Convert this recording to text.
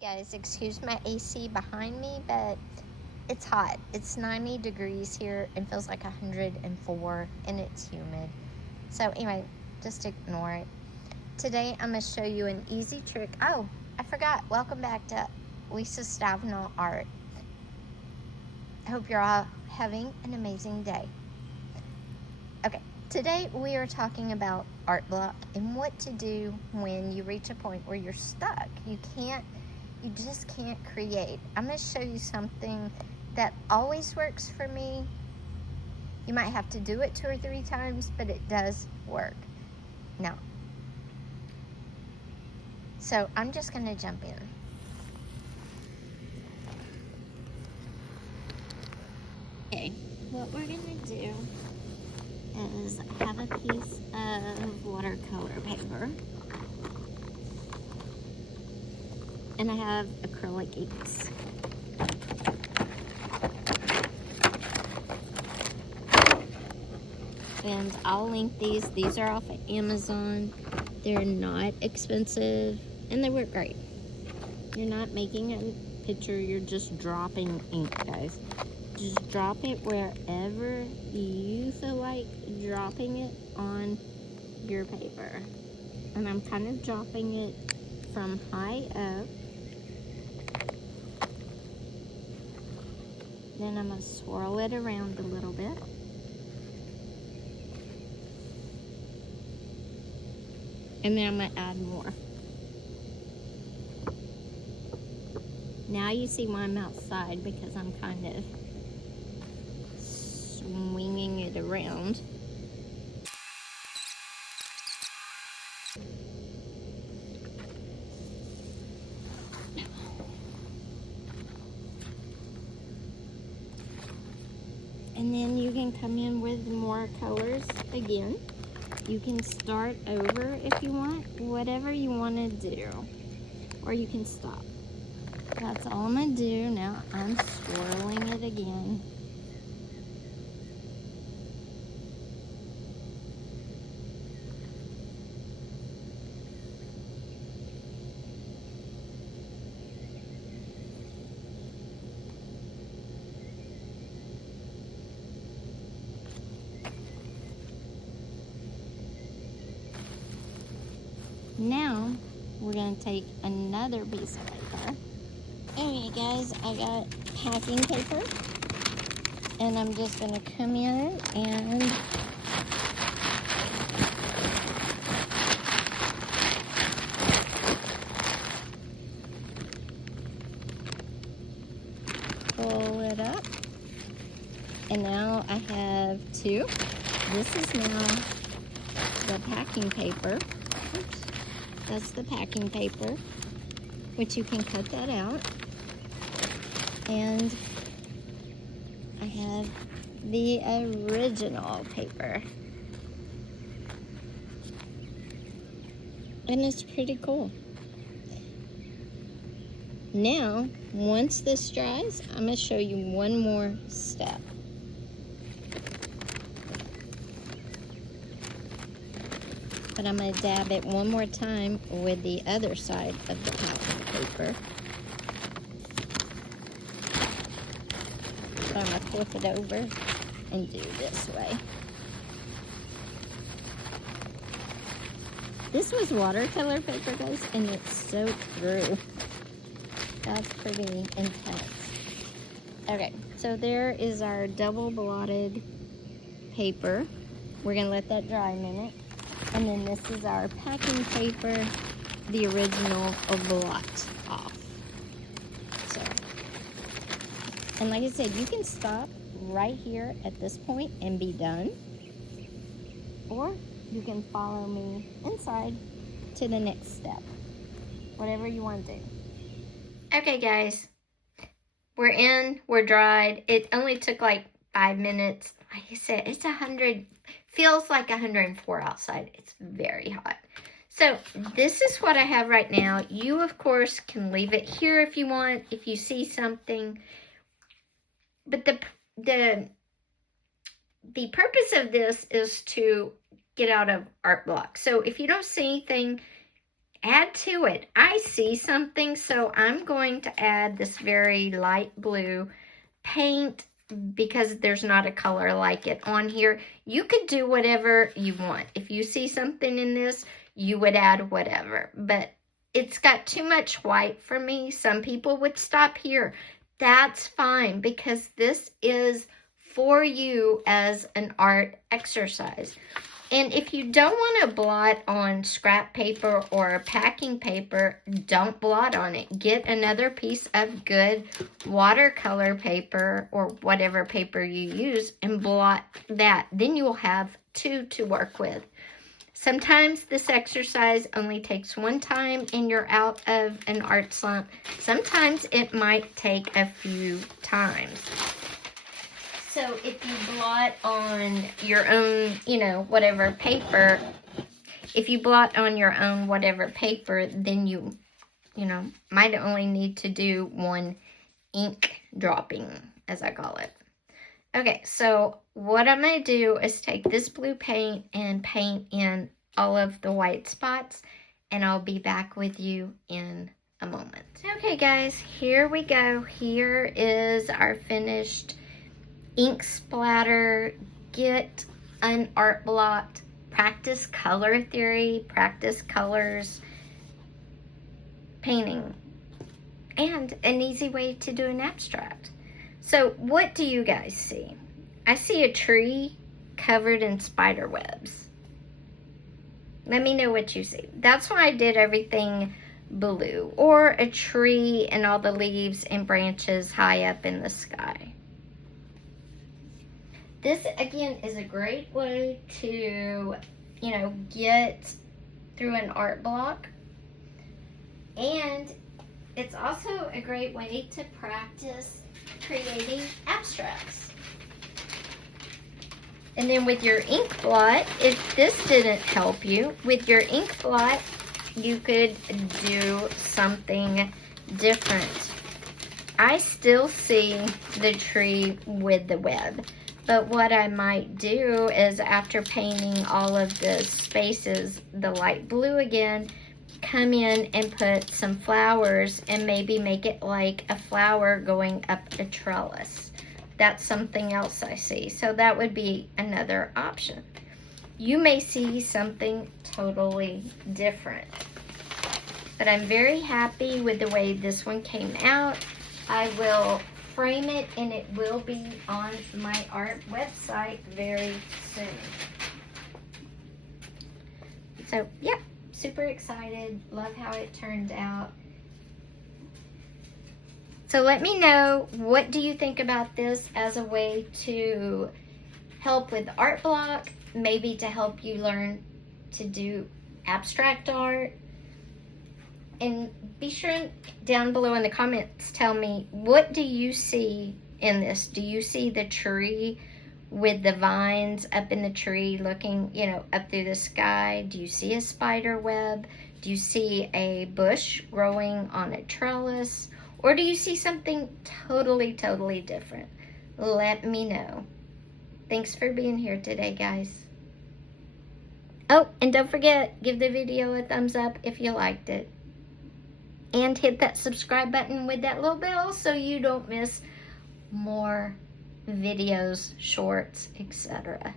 Hey guys, excuse my AC behind me, but it's hot. It's 90 degrees here and feels like 104, and it's humid. So anyway, just ignore it. Today I'm going to show you an easy trick. Oh, I forgot. Welcome back to Lisa Stavenall Art. I hope you're all having an amazing day. Okay, today we are talking about art block and what to do when you reach a point where you're stuck. You just can't create. I'm going to show you something that always works for me. You might have to do it 2 or 3 times, but it does work. Now, so I'm just going to jump in. Okay, what we're going to do is have a piece of watercolor paper. And I have acrylic inks. And I'll link these. These are off of Amazon. They're not expensive and they work great. You're not making a picture, you're just dropping ink, guys. Just drop it wherever you feel like dropping it on your paper. And I'm kind of dropping it from high up. Then I'm going to swirl it around a little bit. And then I'm going to add more. Now you see why I'm outside, because I'm kind of swinging it around. And then you can come in with more colors again. You can start over if you want, whatever you want to do. Or you can stop. That's all I'm going to do. Now I'm swirling it again. Now we're going to take another piece of paper. Okay guys, I got packing paper, and I'm just going to come in and pull it up. And now I have 2. This is now the packing paper. Oops. That's the packing paper, which you can cut that out. And I have the original paper. And it's pretty cool. Now, once this dries, I'm going to show you one more step. But I'm going to dab it one more time with the other side of the packing paper. So I'm going to flip it over and do this way. This was watercolor paper, guys, and it soaked through. That's pretty intense. Okay, so there is our double blotted paper. We're going to let that dry a minute. And then this is our packing paper, the original blot off. So, and like I said, you can stop right here at this point and be done. Or you can follow me inside to the next step. Whatever you want to do. Okay guys, we're dried. It only took like 5 minutes. Like I said, it's feels like 104 outside. It's very hot. So this is what I have right now. You, of course, can leave it here if you want, if you see something. But the purpose of this is to get out of art block. So if you don't see anything, add to it. I see something, so I'm going to add this very light blue paint because there's not a color like it on here. You could do whatever you want. If you see something in this, you would add whatever, but it's got too much white for me. Some people would stop here. That's fine, because this is for you as an art exercise. And if you don't want to blot on scrap paper or packing paper, don't blot on it. Get another piece of good watercolor paper or whatever paper you use and blot that. Then you'll have two to work with. Sometimes this exercise only takes one time and you're out of an art slump. Sometimes it might take a few times. So if you blot on your own, whatever paper, then you might only need to do one ink dropping, as I call it. Okay, so what I'm going to do is take this blue paint and paint in all of the white spots, and I'll be back with you in a moment. Okay guys, here we go. Here is our finished ink splatter, get an art block, practice color theory, practice colors, painting, and an easy way to do an abstract. So what do you guys see? I see a tree covered in spider webs. Let me know what you see. That's why I did everything blue, or a tree and all the leaves and branches high up in the sky. This, again, is a great way to, get through an art block. And it's also a great way to practice creating abstracts. And then with your ink blot, if this didn't help you, with your ink blot, you could do something different. I still see the tree with the web. But what I might do is, after painting all of the spaces the light blue again, come in and put some flowers and maybe make it like a flower going up a trellis. That's something else I see. So that would be another option. You may see something totally different. But I'm very happy with the way this one came out. I will frame it and it will be on my art website very soon. So yeah, super excited. Love how it turned out. So let me know, what do you think about this as a way to help with art block, maybe to help you learn to do abstract art? And be sure down below in the comments, tell me, what do you see in this? Do you see the tree with the vines up in the tree looking, up through the sky? Do you see a spider web? Do you see a bush growing on a trellis? Or do you see something totally, totally different? Let me know. Thanks for being here today, guys. Oh, and don't forget, give the video a thumbs up if you liked it. And hit that subscribe button with that little bell so you don't miss more videos, shorts, etc.